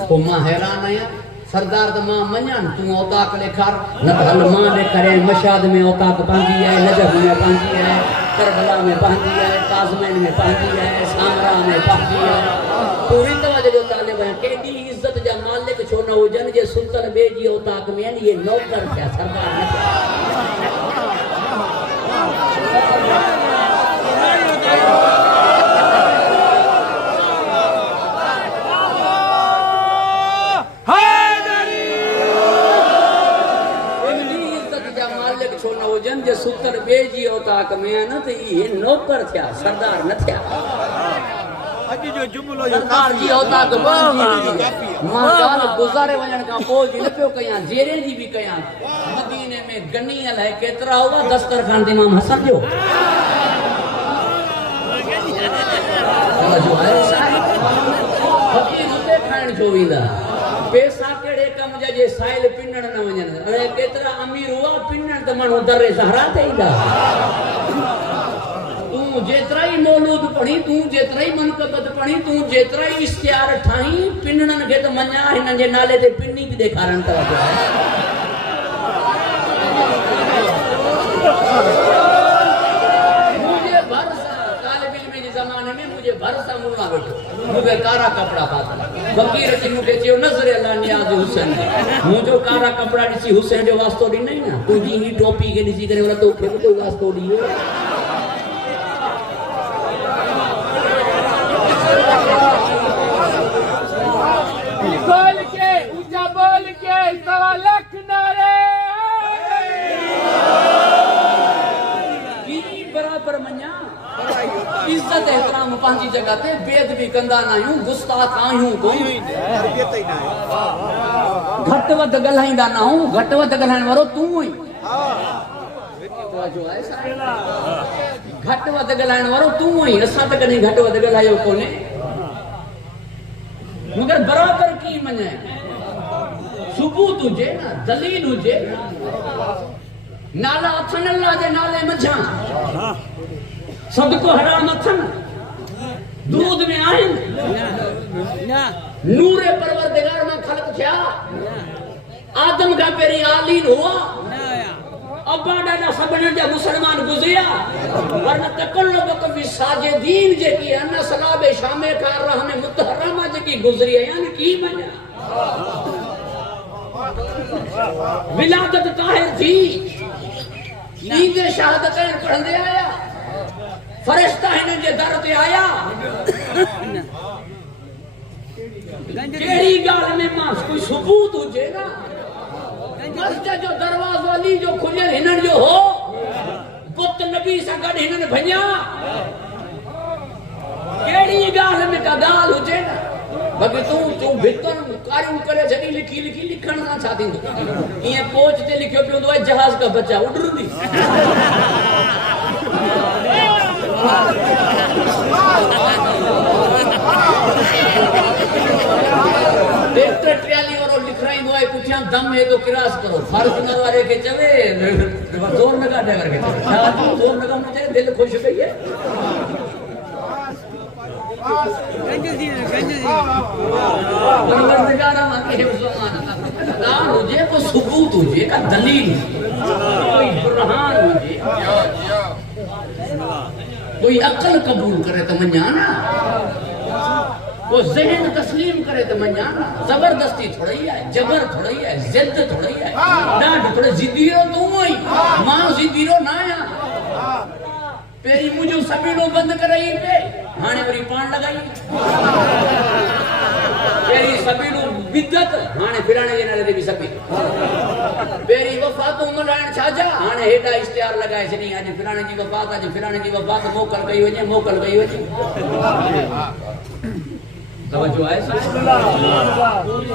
तो मां हैरान आया सरदार तो मां मञन तू औताक लेखार न हल मां लेखारे मशाद में औताक पांजी है नजफ में पांजी है करबला में पांजी है काज़मैन में पांजी है सामरा में पांजी है पूरी तवज्जो जो तालिब है केडी इज्जत जा मालिक छो न हुजन जे सुल्तान बे जी औताक में ये नौकर क्या सरदार न जे सुतर बेजी औताक में न त ये नौकर थिया सरदार न थिया अज जो जुमलो सरदार जी औताक मां गाल गुज़ारे वञण का पोइ जी न पियो कयां जेरे जी भी कयां मदीने में गनी अलाए केतिरा हुआ दस्तरखान ते इमाम हसन जो जो है फकीर उते खाइण छो ईंदा पैसा केड़े कम जा जे साइल पिनण न वञन अरे केतरा अमीर हुआ पिनण त माण्हू दरे सहारा ते ईंदा तू जेतरा ही मौलूद पढ़ी तू जेतरा ही मनकबत पढ़ी तू जेतरा ही इश्तिहार ठाही पिनणन के त मञा हिनन जे नाले ते पिन्नी भी ॾेखारण त मुझे भरोसा तालिब इल्म जे ज़माने में मुझे भरोसा मुल्ला बैठो मुझे कारा कपड़ा पाता फकीर जी मुझे चयो नजर अल्लाह नियाज हुसैन मुझो कारा कपड़ा ॾिसी हुसैन जो वास्तो ॾिनई न तुंहिंजी ही टोपी के ॾिसी करे वला तोखे बि कोई वास्तो ॾियो बोल के ऊंचा बोल के सवा लाख नारे की बराबर मन्या इज्जत एहतराम पंहिंजी जगह ते बेद भी कंदा न आहियूं गुस्ताख आहियूं कोई घट वध ॻाल्हाईंदा न आहियूं घट वध ॻाल्हाइण वारो तूं ई घट वध ॻाल्हाइण वारो तूं ई असां त कॾहिं घट वध ॻाल्हायो कोन्हे मगर बराबर की मञाए सबूत हुजे न दलील हुजे नाला अथन अल्लाह जे नाले मझां सदको हराम अथन दूध में आहिन नूरे परवरदिगार में खलक थिया आदम का पहिरीं आलीन हुआ अब्बा ॾाढा सभिनी जा मुसलमान गुज़रिया वरना तकल्लुब भी साजिदीन जेकी अन सलाबे शामे का रहने मुतहरमा जेकी गुज़री यानी की मञा विलादत ताहिर थी ईंदे शहादत पढ़ंदे आया फरिश्ता हिननि जे दर ते आया कहिड़ी ॻाल्हि में मां कोई सबूत हुजे न मस्जिद जो दरवाज़ो अली जो खुलियल हिननि जो हो बुत नबी सां गॾु हिननि भञा कहिड़ी ॻाल्हि में का ॻाल्हि हुजे न बाक़ी तूं भितर कारियूं करे जॾहिं लिखी लिखण सां छा थींदो? ईअं कोच ते लिखियो पियो हूंदो आहे जहाज़ का बच्चा उॾंदी। ट्रैक्टर ट्रैली वारो लिखाईंदो आहे पुठियां दम हेॾो क्रॉस करो, फॉर्च्यूनर वारे खे चवे ज़ोर न का ड्राइवर खे चवे, छा तूं ज़ोर न का चए दिलि ख़ुशि कई आहे। हुजे को सबूत हुजे का दलील कोई बुरहान हुजे कोई अकल कबूल करे तो मञा ना, वो ज़हन तस्लीम करे तो मञा ना। जबरदस्ती थोड़ा ही है, जबर थोड़ा ही है, जिद थोड़ा ही है। डांट थोड़े जिद्दीरो तू ही मां जिद्दीरो ना या पेरी मुझे सबीनो बंद कराई पे हाने वरी पान लगाई पेरी सबीनो बिद्दत हाने फिराने जे नाले भी सभी पेरी वफात उमरान छाजा हाने हेडा इश्तिहार लगाए छनी आज फिराने जी वफात मोकल गई वने तवज्जो है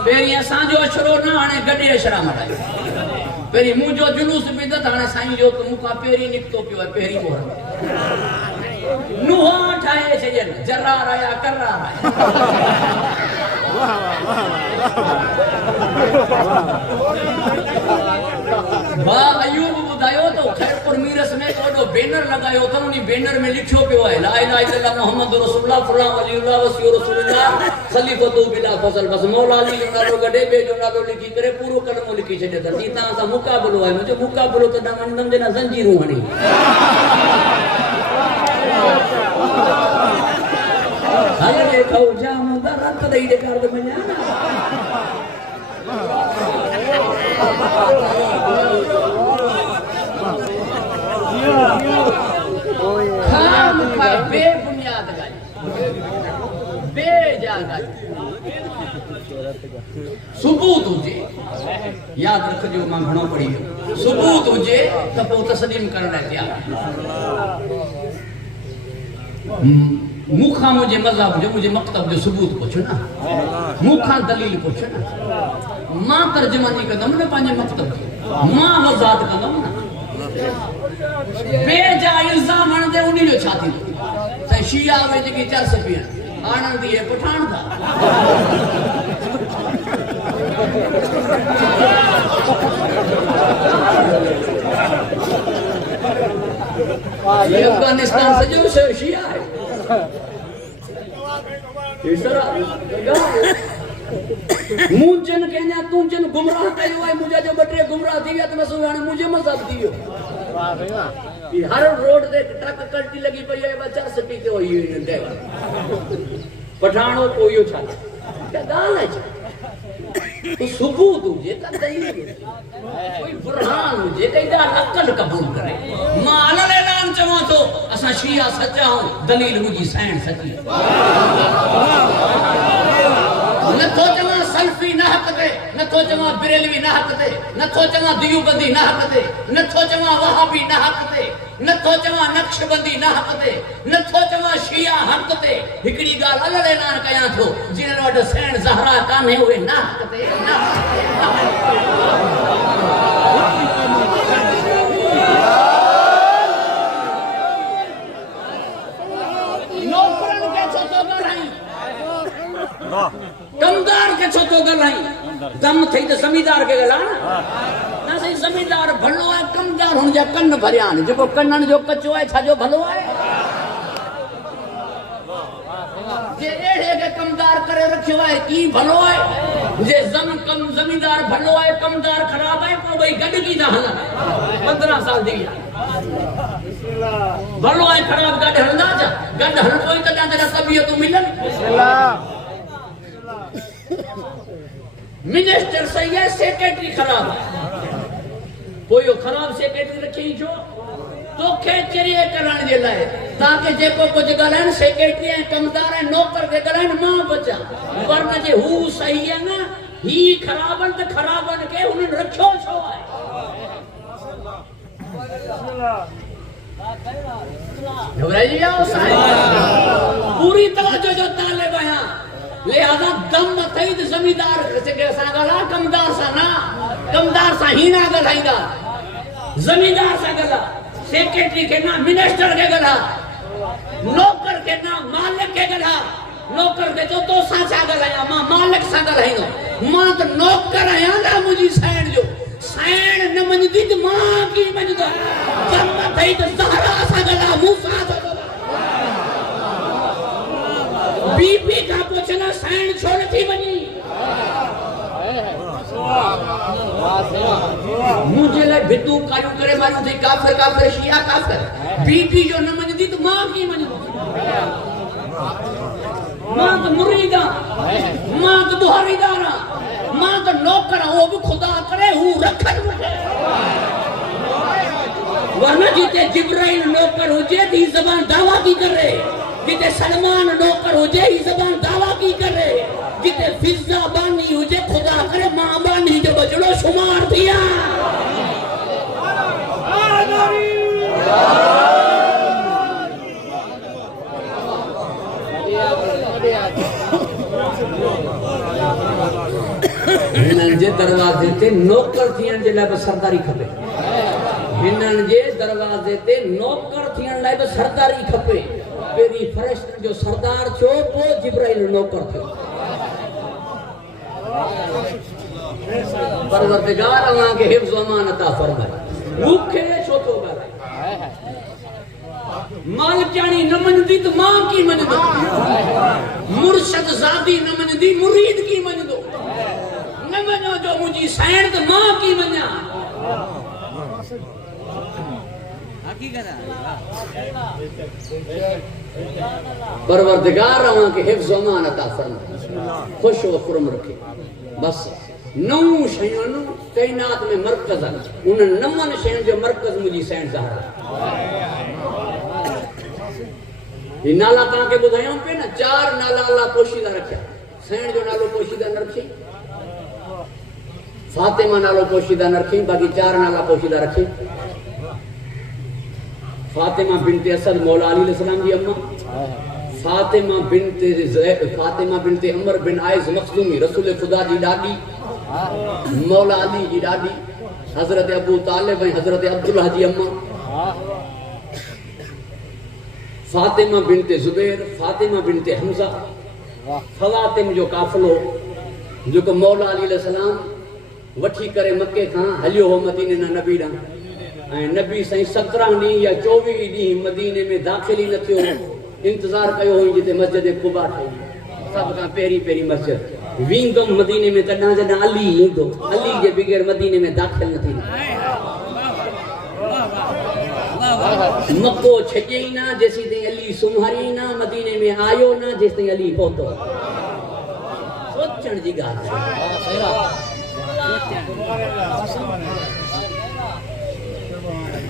पेरी असा जो अशरो ना हाने गड्डी अशरा मटाई पेरी मुझो जुलूस बिद्दत हाने साईं जो मुका पेरी निकतो पियो पेरी मोहर नुहा ठाए छजन जर्रा आया कर्रा बा अयूब बुधायो तो खैरपुर मीरस में कोडो बैनर लगायो तो उनी बैनर में लिखियो पियो है ला इलाहा इल्लल्लाह मुहम्मद रसूलुल्लाह फुला वलीउल्लाह वसी रसूलुल्लाह खलीफतु बिला फजल बस मौला अली जो नालो गडे बे जो नालो लिखी करे पूरो कलमो लिखी छडे त सीता सा मुकाबलो है मुझे मुकाबलो तो ना मंदम देना जंजीरू हणी हाले देखो जाम दा रत दई दे कर दे मन्या खाम का बेबुनियाद गाली बेजा गाली सबूत हुजे याद रखजो मां घणो पढ़ी सबूत हुजे त पो तस्लीम करण तैयार मुखा मुझे मज़हब जो मुझे मकतब जो सबूत पूछो ना मुखा दलील पूछो ना मां तर्जुमानी कदम न पांजे मकतब मां वजात कदम ना बेजा इल्जाम हण दे उनी जो छाती त शिया वे जेकी चर्स पिया आनंद ये पठान था ये अफगानिस्तान से जो शिया है मुझन कहना तुझन गुमराह कयो है मुझे जो बटरे गुमराह थी गया तो मैं सुनाने मुझे मजाक दियो हर रोड दे ट्रक कल्टी लगी पई है बच्चा सपीते हो ये ड्राइवर पठाणो कोयो छा क्या गाल है तो सबूत हुजे त दलील कोई बुरहान हुजे कईदा अकल कबूल करे मां अलल ऐलान चवा तो असा शिया सच्चा हूं दलील मुजी सैन सच्ची न तो चवा सल्फी न हक दे न तो चवा बरेलवी न हक दे न तो चवा दियोबंदी न हक दे न तो चवा वहाबी न हक दे न तो चवा नक्शबंदी न हक दे न तो चवा शिया हक दे हिकड़ी गाल अलग ऐलान कया थो जिन वट सैन ज़हरा काने हुए न हक दे नौकरन के छतो गराई कमदार के छतो गराई दम थई तो जमींदार के गला ना सही जमींदार भलो है कमदार हुन जा कन्न भरियान जो कन्नन जो कच्चो है छाजो भलो है जे एड़े के कमदार करे रखियो है की भलो है जे जमींदार भलो है कमदार खराब है को भाई गड की ना हल 15 साल दी भलो है खराब गड हलदा जा गड हल कोई त तेरा तबीयत मिलन मिनिस्टर सही है सेक्रेटरी खराब है कोई खराब सेक्रेटरी रखी जो तो खेचरिए करण जे लाए ताकि जेको कुछ गलन सेक्रेटरी है कमदार है नौकर के गलन मां बचा वरना जे हु सही है ना ही खराबन त खराबन के उन रखो छो है घबराई जाओ साईं पूरी तवज्जो जो ताले बया लिहाजा दम अथई त ज़मींदार सां ॻाल्हा, कमदार सां न। कमदार सां ही न ॻाल्हाईंदा, ज़मींदार सां ॻाल्हा, सेक्रेटरी खे न, मिनिस्टर खे ॻाल्हा, नौकर खे न, मालिक खे ॻाल्हा। नौकर खे चओ तोसां छा ॻाल्हायां, मां मालिक सां ॻाल्हाईंदो। मां त नौकर आहियां न मुंहिंजी साइण जो। साइण न मञंदी त मां कीअं मञंदो? दम अथई त ज़हरा सां ॻाल्हा, मूं सां बीबी का पुछना साइण छो नथी वञी? मुझे लाइ भितू कारियूं करे मारियूं थी, काफ़िर काफ़िर शिया काफ़िर। बीबी जो न मञंदी त मां कीअं मञंदो? मां त मुरीद आहियां, मां त दुहारीदार आहियां, मां त नौकर आहियां। उहो बि ख़ुदा करे हू रखनि मूंखे। वरना जिते जिब्राइल नौकर हुजे थी ज़बान दावा की करे, जिते सलमान नौकर हुजे ही ज़बान दावा की करे, जिते फिज़ा बानी हुजे खुदा करे मां बानी जो बजड़ो शुमार थिया। हिननि जे दरवाजे ते नौकर थियण जे लाइ बि सरदारी खपे। हिननि जे दरवाजे ते नौकर थियण लाइ बि सरदारी खपे। पहिरीं फ़रिश्तनि जो सरदार थियो, पोइ जिब्राइल नौकर थियो। परवरदिगार अव्हां खे हिफ्ज़ अमान अता फरमाए। मूंखे छो थो ॻाल्हाए? मालिकाणी न मञंदी त मां कीअं मञंदो? मुर्शद ज़ादी न मञंदी, मुरीद कीअं मञंदो? न मञो जो मुंहिंजी साइण त मां कीअं मञां? परवरदिगार अव्हां खे हिफ्ज़ अमान अता फरमाए, ख़ुश व खुरम रखे। बस नौ शयुनि काइनात में मरकज़ आहिनि, उन नवनि शयुनि जो मरकज़ मुंहिंजी साइण ज़हरा। ये नाला तव्हांखे ॿुधायूं पिए न, 4 नाला अल्लाह पोशीदा रखिया। साइण जो नालो पोशीदा न रखी, फातिमा नालो पोशीदा न रखी, बाक़ी 4 नाला पोशीदा रखी। फातिमा बिनते असद मौला अली अलैहिस्सलाम जी अम्मा, फातिमा बिनते अमर बिन आइज़ मखदूमी रसूल खुदा जी ॾाॾी, मौला अली जी ॾाॾी, हज़रत अबू तालिब ऐं हज़रत अब्दुल्लाह जी अम्मा, फातिमा बिनते ज़ुबैर, फातिमा बिनते हमज़ा। ख़वातिम जो काफ़िलो जेको मौला अली अलैहिस्सलाम वठी करे मके खां हलियो हो मदीने ना नबी ॾांहुं, ऐं नबी साईं 17 ॾींहं या 24 ॾींहं मदीने में दाख़िल ई न थियो। इंतज़ार कयो हुई जिते मस्जिद कुबा ठही, सभ खां पहिरीं मस्जिद। वींदुमि मदीने में तॾहिं जॾहिं अली ईंदो, अली जे बग़ैर मदीने में दाख़िल न थींदो। मको छॾियई न जेसीं ताईं अली सुम्हारी न, मदीने में आयो न जेसीं ताईं अली पहुतो। सोचण जी ॻाल्हि आहे।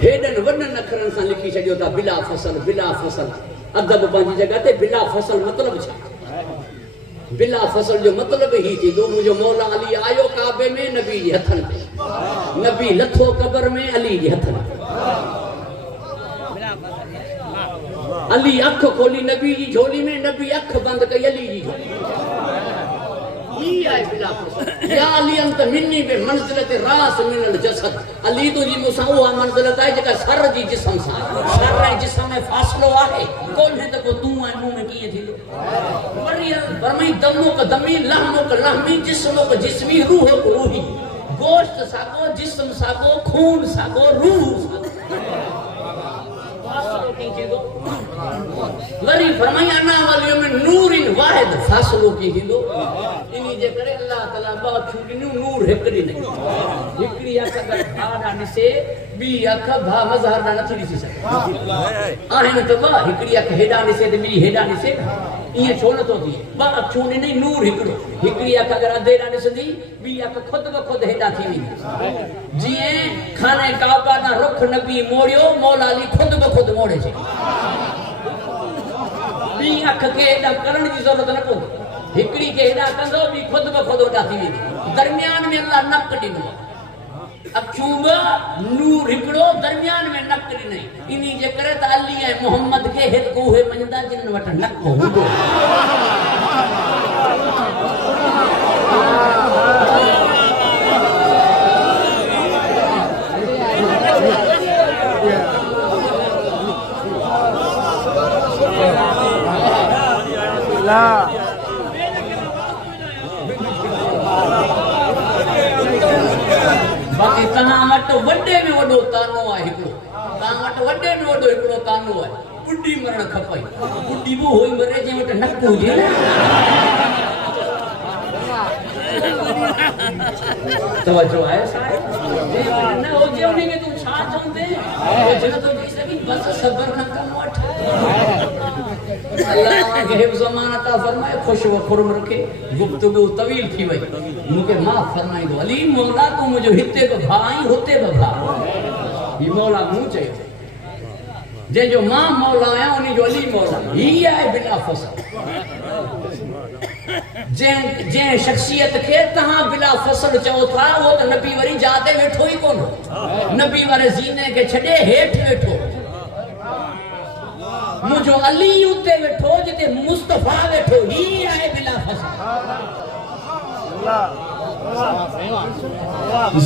हेॾनि वॾनि अखरनि सां लिखी छॾियो था बिला फसल, बिला फसल। अदब पंहिंजी जॻह ते, बिला फसल मतिलबु छा? बिला फसल जो मतिलबु ही थींदो मुंहिंजो मौला अली आयो काबे में नबी जे हथनि ते, नबी लथो कबर में अली जे हथनि ते। अली अख खोली नबी जी झोली में, नबी अख बंदि कई अली जी झोली में। ही आहे बिला फसल। या अली अंत मिन्नी बे मंज़िलत रास मिनल जसद। अली तुंहिंजी मूंसां उहा मंज़िलत आहे जेका सर जी जिस्म सां आहे। सर ऐं जिस्म में फ़ासिलो आहे कोन्हे त पोइ तूं ऐं मूं में कीअं थींदो? वरी फरमाई दमो क दमी, लहमो क लहमी, जिस्मो क जिस्मी, रूहो क रूही। गोश्त साॻो, जिस्म साॻो, खून साॻो, रूह साॻो। फ़ासिलो कीअं थींदो? वरी फरमाई अना वालियो में नूरिन वाहिद, फ़ासिलो कीअं थींदो? इन्ही जे करे अल्लाह ताला ॿ अखियूं ॾिनियूं, नूर हिकु ॾिनई। हिकिड़ी अख अगरि भाउ ॾांहुं ॾिसे, ॿी अख भाउ मज़हर ॾांहुं नथी ॾिसी सघे। आहिनि त ॿ, हिकिड़ी अख हेॾां ॾिसे त ॿी हेॾां ॾिसे। ईअं छो नथो थिए? 2 अखियूं ॾिनई, नूर हिकिड़ो। हिकिड़ी अख अगरि अधे ॾांहुं ॾिसंदी, ॿी अख ख़ुदि ब ख़ुदि हेॾां थी वेंदी। जीअं खाने काबा ॾांहुं रुख नबी मोड़ियो, मौला अली ख़ुदि ब ख़ुदि मोड़े छॾी। ॿी अख खे हेॾां करण जी ज़रूरत न पवंदी। हिकिड़ी खे हेॾां कंदो, ॿी ख़ुदि ब ख़ुदि होॾां थी वेंदी। दरमियान में अल्लाह नक ॾिनो, अखियूं ॿ, नूर हिकिड़ो, दरमियान में नक ॾिनई। इन्ही जे करे त अली ऐं मोहम्मद खे हिकु उहे मञंदा जिन वटि नक हूंदो। बाक़ी तव्हां वटि वॾे में वॾो तानो आहे हिकिड़ो, तव्हां वटि वॾे में वॾो हिकिड़ो तानो आहे, ॿुॾी मरणु खपई। ॿुॾी बि होई मरे जंहिं वटि नक हुजे न। तवजो आहे न हुजे उन्ही खे तूं छा चवंदे? हुजे न थो चई सघीं, बसि सबर न कमु वठ। अल्लाह खे हिफ्ज़ अमान अता फरमाए, ख़ुशि व खुर्म रखे। गुफ़्तगू तवील थी वई, मूंखे माफ़ फरमाईंदो। अली मौला तूं मुंहिंजो हिते बि भाउ आहीं, हुते बि भाउ। हीउ मौला मूं चयो, जंहिंजो मां मौला आहियां उन जो अली मौला। हीअ आहे बिला फसल। जंहिं शख्सियत खे तव्हां बिला फसल चओ था, उहो त नबी वरी जाते वेठो ई कोन, नबी वारे ज़ीने खे छॾे हेठि वेठो। मुंहिंजो अली उते वेठो जिते मुस्तफ़ा वेठो। ही आहे बिला फसल।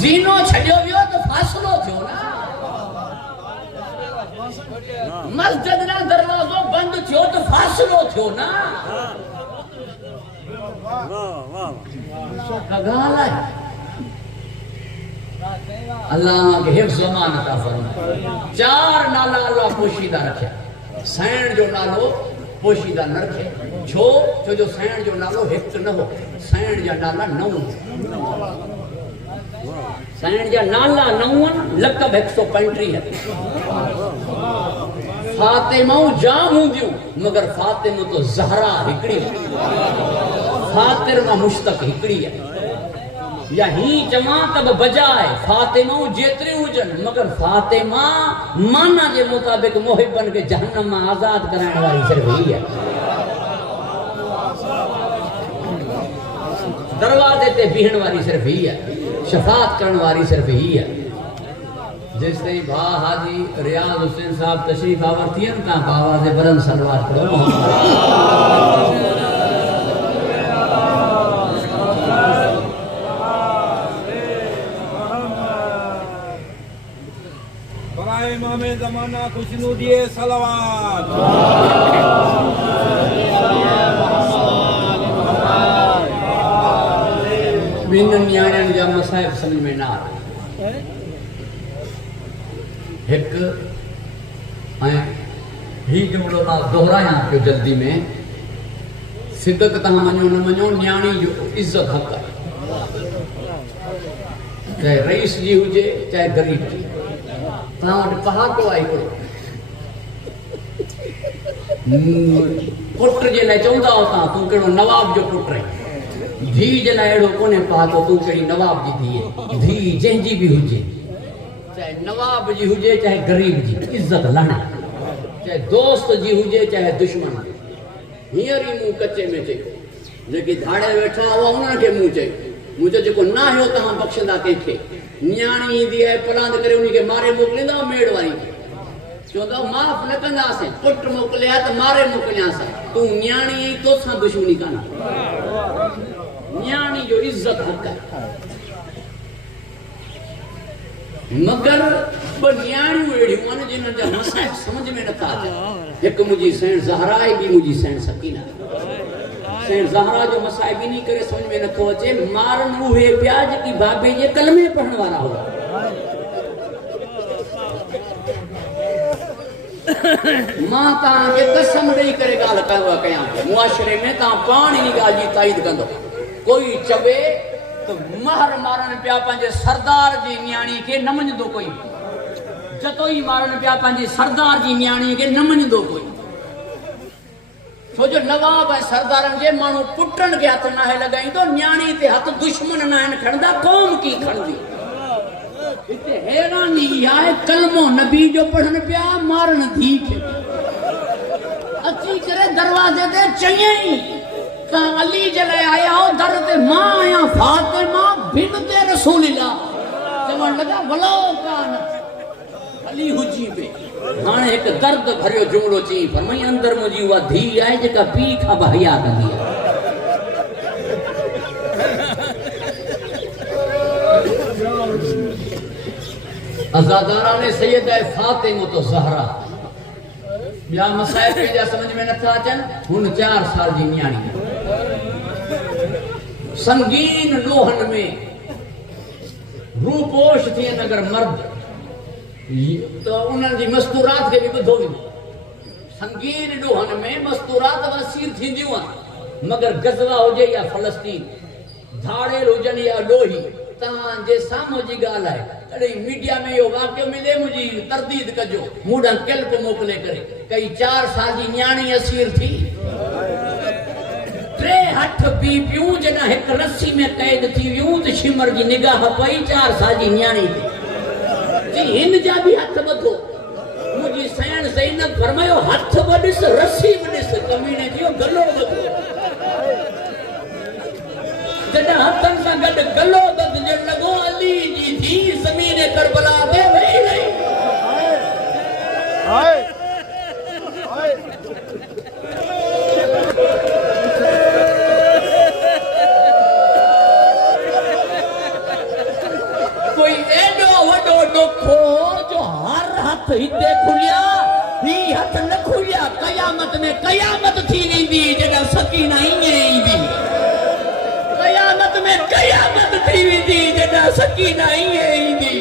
ज़ीनो छॾियो वियो त फ़ासिलो थियो न। मस्जिद जो दरवाज़ो बंदि थियो त फ़ासिलो थियो न। अल्लाह के हिफ्ज़ अमान अता फरमाए। 4 नाला अल्लाह पोशीदा रखिया। सैण जो नालो पोशीदा न रखे। छो जो सैण जो नालो हिकु न हो, सैण जा नाला 9। सैण जा नाला 9, लक़ब 135 है। फातिमाऊं जाम हूंदियूं, मगर फातिमा तो ज़हरा हिकिड़ी। फातिर मां मुश्तक हिकिड़ी है। या ही चवां त बि बजाए, फातिमाऊं जेतिरियूं हुजनि, मगर फातिमा माना जे मुताबिक़ मुहिबन खे जहन्नम मां आज़ाद कराइण वारी सिर्फ़ ही है। दरवाजे ते बीहण वारी सिर्फ़ ही है, शफात करण वारी सिर्फ़ ही है। जिस ताईं भाउ हाजी रियाज़ हुसैन साहब तशरीफ़ आवर थियनि था, बाबा जे बरन सलवार करो। इमामे ज़माना खुशनू दिए सलावत। बिन न्याणियुनि जा मसाइब समझ में न आया। हिकु ऐं ही जुमिलो मां दोहरायां पियो जल्दी में। सिदक तव्हां मञो न मञो, न्याणी जो इज़त हक़ आहे, चाहे रईस जी हुजे चाहे ग़रीब जी। तव्हां वटि पहाको आहे हिकिड़ो, पुट जे लाइ चवंदा हो तव्हां, तूं कहिड़ो नवाब जो पुटु आहीं। धीउ जे लाइ अहिड़ो कोन्हे पहाको, तूं कहिड़ी नवाब जी धीउ। धीउ जंहिंजी बि हुजे, चाहे नवाब जी हुजे चाहे ग़रीब जी, इज़त लहण। चाहे दोस्त जी हुजे चाहे दुश्मन जी। हींअर ई मूं कचे में चयो, जेके धाड़े वेठा हुआ उन्हनि खे मूं चयो, मुंहिंजो जेको न आहियो तव्हां बख़्शंदा कंहिंखे। न्याणी ईंदी आहे पलांद करे उनखे मारे मोकिलींदा मेड़ वारी खे, चवंदा माफ़ न कंदासीं। पुटु मोकिलिया त मारे मोकिलियासीं। तूं न्याणी तोसां दुश्मनी कान। न्याणी जो इज़त हक़ आहे। मगर ॿ न्याणियूं अहिड़ियूं आहिनि जिन्हनि जा मसाइब समझ में नथा अचनि। हिकु मुंहिंजी सेण ज़हरा आहे, ॿी मुंहिंजी सेण सकीना। सेण ज़हरा जो मसाइब इन करे समझ में नथो अचे, मारनि उहे पिया जेकी बाबे जे कलमे पढ़ण वारा हुआ। मां तव्हांखे कसम ॾेई करे ॻाल्हि कयां, मुआशरे में तव्हां पाण इन ॻाल्हि जी ताईद कंदो। कोई चवे त महर मारनि पिया पंहिंजे सरदार जी न्याणी खे, न मञंदो कोई। जतो ई मारनि पिया पंहिंजे सरदार जी न्याणी खे, न मञंदो कोई। छो जो नवाब ऐं सरदारनि जे माण्हू पुटनि खे हथ नाहे लॻाईंदो, न्याणी ते हथ दुश्मन न आहिनि खणंदा, क़ौम की खणंदी। हिते हैरानी आहे, कलमो नबी जो पढ़नि पिया, मारनि धीउ खे। अची करे दरवाज़े ते चयईं, तव्हां अली जे लाइ आया हो, दर ते मां आहियां फातिमा बिनत रसूलिल्लाह। चवण लॻा वलो कान अली हुजी पे। हाणे हिकु दर्द भरियो जुमिलो चई, फरमाई अंदर मुंहिंजी उहा धीउ आहे जेका पीउ खां बि हया कंदी आहे। अज़ादारा ने सैयद फातिमा तो ज़हरा ॿिया मसाइल पंहिंजा समझ में नथा अचनि हुन 4 साल जी न्याणी संगीन लोहन में रूपोश थियनि अगर मर्द तो उन्हनि जी मस्तूरात खे बि ॿुधो वेंदो संगीन लोहन में मस्तूरात वसीर थींदियूं आहिनि मगर गज़वा हुजे या फलस्तीन धाड़ेल हुजनि या लोही तव्हांजे साम्हूं जी ॻाल्हि आहे तॾहिं मीडिया में इहो वाक़ियो मिले मुंहिंजी तरदीद कजो मूं ॾांहुं किल्प मोकिले करे कई 4 साल जी न्याणी असीर थी 3 हथ पी पियूं जॾहिं हिकु रस्सी में क़ैद थी वियूं त शिमर जी निगाह पई 4 साल जी न्याणी ते जी हिन जा बि हथ ॿधो मुंहिंजी साइण ज़ैनब फरमायो हथ बि ॾिस रस्सी बि ॾिस कमीने जो गलो ॿधो जॾहिं हथनि सां गॾु गलो ॿधजण लॻो अली जी थी ज़मीन करबला ते वेही रही कोई एॾो वॾो ॾुखो जो हर हथ हिते खुलिया ही हथ न खुलिया क़यामत में क़यामत थी वेंदी जॾहिं सकीना ईअं ईंदी क़यामत में क़यामत थी वेंदी जॾहिं सकीना ईअं ईंदी